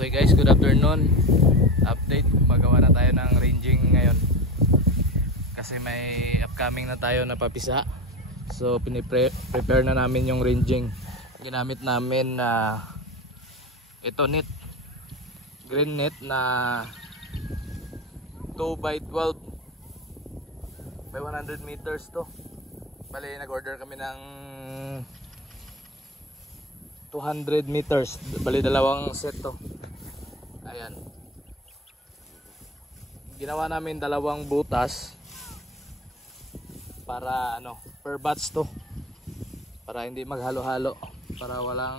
Okay guys, good afternoon. Update, magawa na tayo ng ranging ngayon kasi may upcoming na tayo na papisa. So prepare na namin yung ranging. Ginamit namin na ito net, green net na 2x12 by 100 meters to. Bali nag-order kami ng 200 meters, bali dalawang set to. Ayan, ginawa namin dalawang butas para ano, per batch to, para hindi maghalo-halo, para walang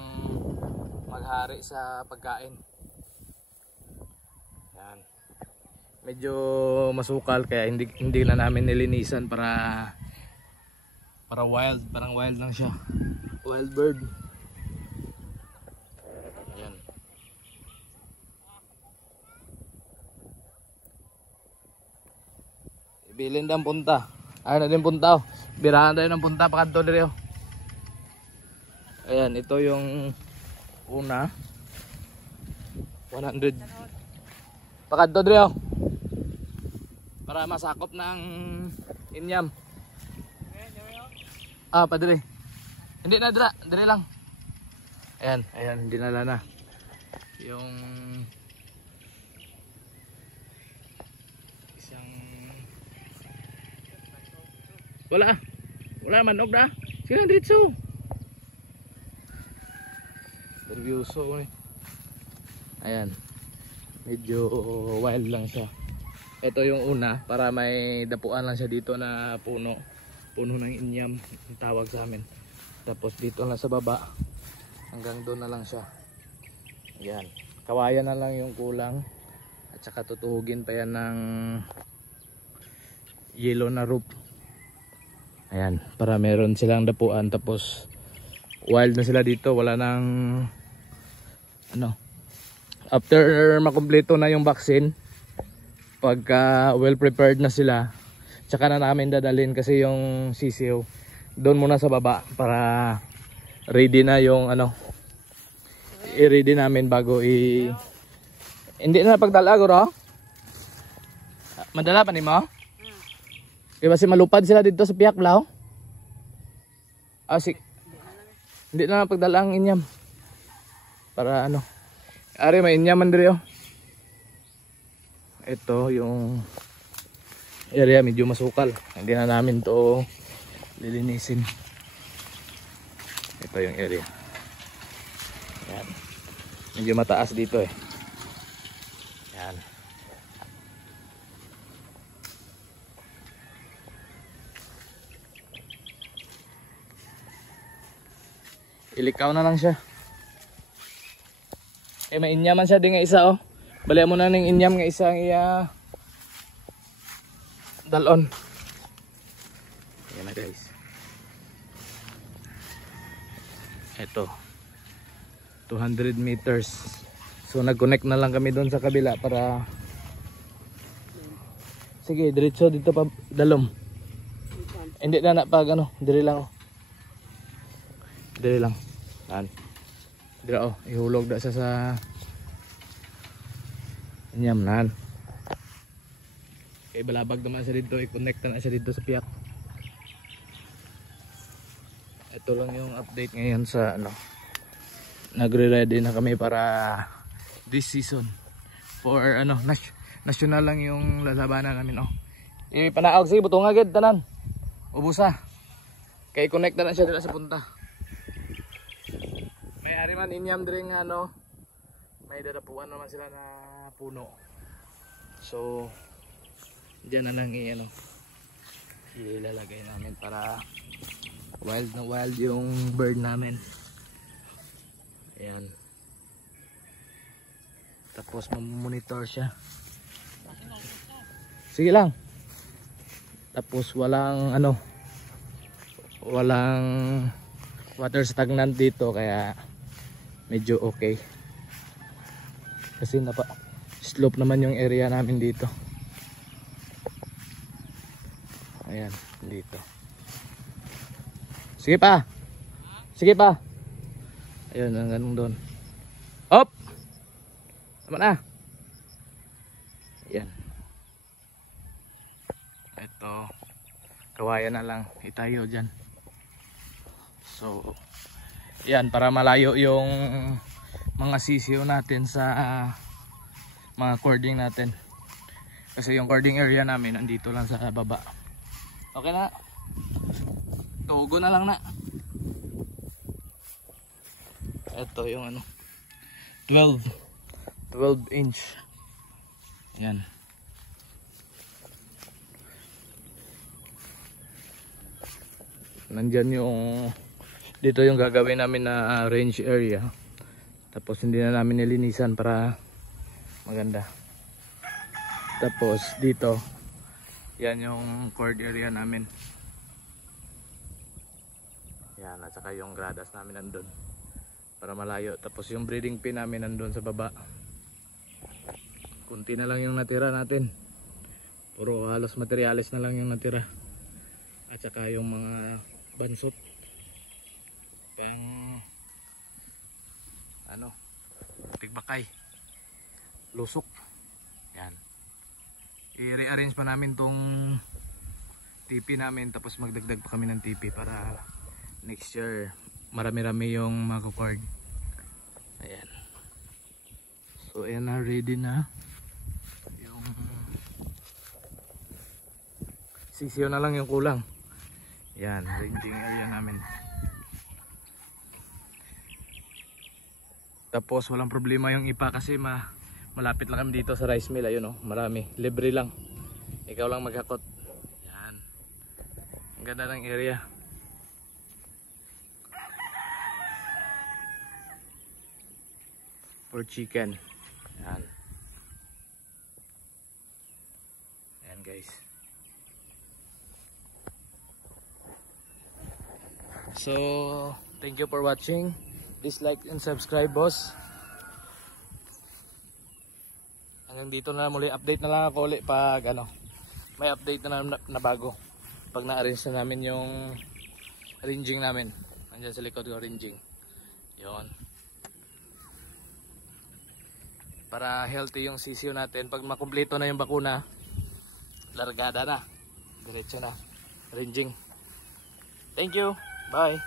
maghari sa pagkain. Ayan, medyo masukal kaya hindi na namin nilinisan para wild, parang wild lang siya, wild bird. Bilin din punta. Ayun na din punta. Birahan tayo ng punta. Pakanto dito. Ayan, ito yung una. 100. Pakanto dito. Para masakop ng inyam. Ah, padre. Hindi na dira. Dira lang. Ayan, ayan. Dinala na. Yung wala man og da. Sige diretso. Nervyoso eh. Ayan. Medyo wild lang siya. Ito yung una para may dapuan lang siya dito na puno. Puno ng inyam ang tawag sa amin. Tapos dito lang sa baba. Hanggang doon na lang siya. Ayan. Kawayan na lang yung kulang. At saka tutuhugin pa yan ng yellow na roof. Ayan, para meron silang dapuan. Tapos wild na sila dito, wala nang ano. After makumpleto na yung vaccine, pagka well prepared na sila, tsaka na namin dadalhin kasi yung sisiw doon muna sa baba para ready na yung ano, i-ready namin bago hindi na pagdala guro. Madala pa ni mo? Kaya kasi malupad sila dito sa piyak lao. Hindi na pagdala ang inyam. Para ano. Ari may inyaman dito. Ito yung area medyo masukal. Hindi na namin to lilinisin. Ito yung area. Yan. Medyo mataas dito eh. Yan. Ilikaw na lang siya. Eh may inyaman siya din nga isa oh. Balian mo na ng inyam nga isa nga dalon. Ayan na guys. Ito 200 meters. So nag-connect na lang kami doon sa kabila para sige diretso dito pa dalom. Hindi na pag ano, dire lang oh. Dire lang. Yan. Dire oh, ihulog da sa inyam nan. Kay balabag naman siya dito, i-connect na siya dito sa piyak. Ito lang yung update ngayon sa ano. Nagre-ready na kami para this season. For ano, national lang yung lalabanan namin oh. Ipanaog sige butong agad tanan. Ubusa. Kay connect na siya dito sa punta. May ari man inyam dring ano, may dadapuan naman sila na puno. So diyan na lang ano, ilalagay namin para wild na wild yung bird namin. Ayan. Tapos mamonitor siya. Sige lang. Tapos walang ano, walang water stagnant dito kaya medyo okay. Kasi slope naman yung area namin dito. Ayan, dito. Sige pa. Sige pa. Ayun, ang ganun doon. Up! Tama na. Yan. Ito. Kawayan na lang. Itayo dyan. So, yan. Para malayo yung mga sisiyo natin sa mga cording natin. Kasi yung cording area namin andito lang sa baba. Okay na. Tugo na lang na. Ito yung ano. 12 inch. Yan. Nandyan yung dito yung gagawin namin na range area. Tapos hindi na namin nilinisan para maganda. Tapos dito yan yung cord area namin. Yan, at saka yung gradas namin nandun para malayo. Tapos yung breeding pin namin nandun sa baba. Kunti na lang yung natira natin. Puro halos materialis na lang yung natira. At saka yung mga bansot. Yung ano, tigbakay, lusok. Yan. I-rearrange pa namin tong TP namin, tapos magdagdag pa kami ng TP para next year marami-rami yung mako-cord. Ayan. So ayan na, ready na. Yung sisiyo na lang yung kulang. Yan, ranging area namin. Tapos walang problema yung ipa kasi malapit lang kami dito sa rice mill. Ayun oh, marami. Libre lang. Ikaw lang maghakot. Yan. Ang ganda ng area. For chicken. Yan. Yan guys. So, thank you for watching. Please like and subscribe, boss. Hanggang dito na muli. Update na lang ako ulit pag ano, may update na bago. Pag na-arrange na namin yung ranging namin. Nandiyan sa likod yung ranging. Yun. Para healthy yung sisiyo natin. Pag makumpleto na yung bakuna, largada na. Diretso na. Ranging. Thank you. Bye.